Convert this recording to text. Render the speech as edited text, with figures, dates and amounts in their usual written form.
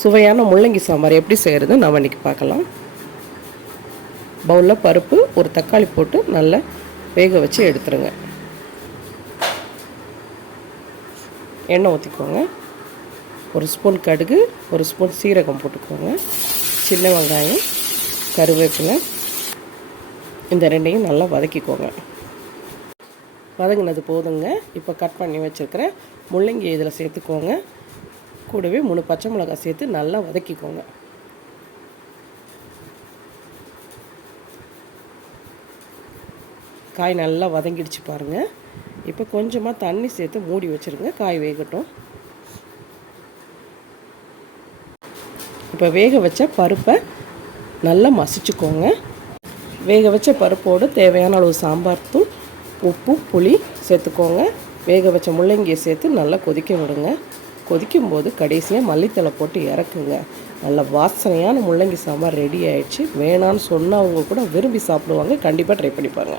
சுவையான முள்ளங்கி சாம்பார் எப்படி செய்கிறது நம்ம இன்றைக்கி பார்க்கலாம். பவுலில் பருப்பு, ஒரு தக்காளி போட்டு நல்லா வேக வச்சு எடுத்துருங்க. எண்ணெய் ஊற்றிக்கோங்க. ஒரு ஸ்பூன் கடுகு, ஒரு ஸ்பூன் சீரகம் போட்டுக்கோங்க. சின்ன வெங்காயம், கருவேப்பிலை, இந்த ரெண்டையும் நல்லா வதக்கிக்கோங்க. வதங்கினது போதுங்க. இப்போ கட் பண்ணி வச்சுருக்கிற முள்ளங்கி இதில் சேர்த்துக்கோங்க. கூடவே 3 பச்சை மிளகாய் சேர்த்து நல்லா வதக்கிக்கோங்க. காய் நல்லா வதங்கிடுச்சு பாருங்கள். இப்போ கொஞ்சமாக தண்ணி சேர்த்து மூடி வச்சுருங்க, காய் வேகட்டும். இப்போ வேக வச்ச பருப்பை நல்லா மசிச்சுக்கோங்க. வேக வச்ச பருப்போடு தேவையான அளவு சாம்பார் தூள், உப்பு, புளி சேர்த்துக்கோங்க. வேக வச்ச முள்ளங்கியை சேர்த்து நல்லா கொதிக்க விடுங்க. கொதிக்கும்போது கடைசியாக மல்லித்தலை போட்டு இறக்குங்க. நல்ல வாசனையான முள்ளங்கி சாம்பார் ரெடி ஆகிடுச்சு. வேணான்னு சொன்னவங்க கூட விரும்பி சாப்பிடுவாங்க. கண்டிப்பாக ட்ரை பண்ணிப்பாங்க.